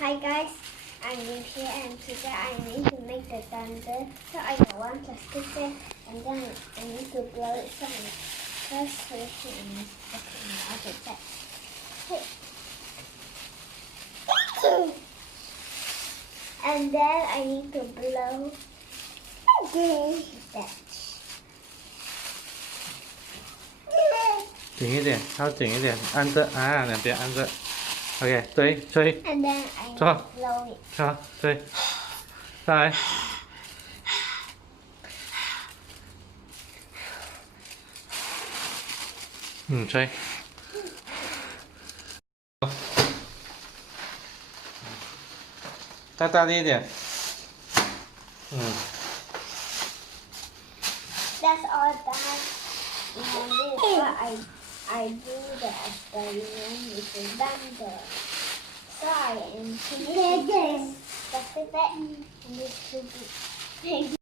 Hi guys, I'm Lucia and today I need to make the thunder. So I got one plastic bag and then I need to blow it. So I first put it in the other bag. Hey. And then I need to blow that. 紧一点，靠紧一点，按着啊，两边按着。OK，对，吹， And then I need 坐 to blow it. 好，对，再来。吹。再大力一点。That's all done. And this is what I do the experiment with the thunder. So I am finished with this plastic bag and this 2 big.